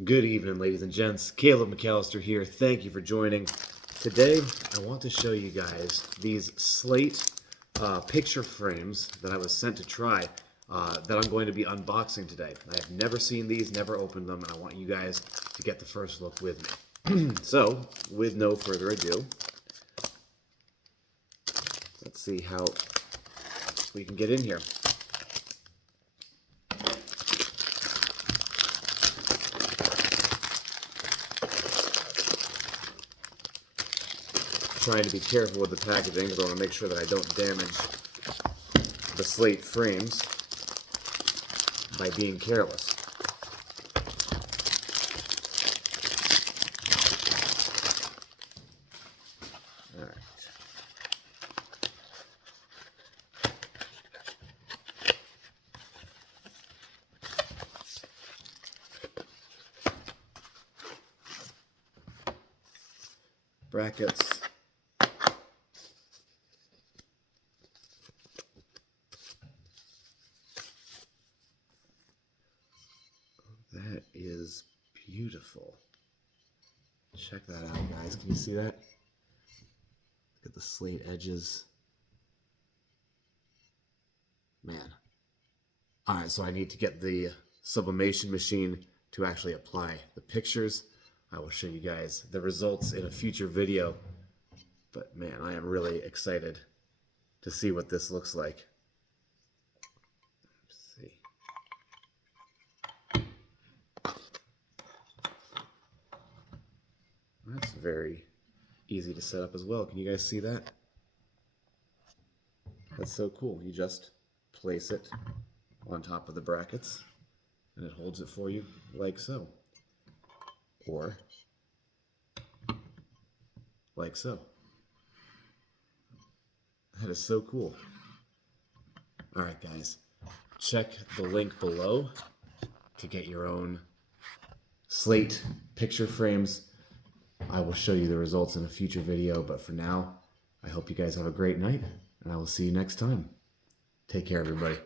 Good evening, ladies and gents. Caleb McAllister here. Thank you for joining. Today, I want to show you guys these Slate picture frames that I was sent to try that I'm going to be unboxing today. I have never seen these, never opened them, and I want you guys to get the first look with me. So, with no further ado, let's see how we can get in here. Trying to be careful with the packaging because I want to make sure that I don't damage the Slate frames by being careless. All right. Brackets. That is beautiful. Check that out, guys. Can you see that? Look at the slate edges. Man. All right, so I need to get the sublimation machine to actually apply the pictures. I will show you guys the results in a future video. But man, I am really excited to see what this looks like. That's very easy to set up as well. Can you guys see that? That's so cool. You just place it on top of the brackets and it holds it for you like so. Or like so. That is so cool. All right, guys. Check the link below to get your own Slate picture frames. I will show you the results in a future video, but for now, I hope you guys have a great night, and I will see you next time. Take care, everybody.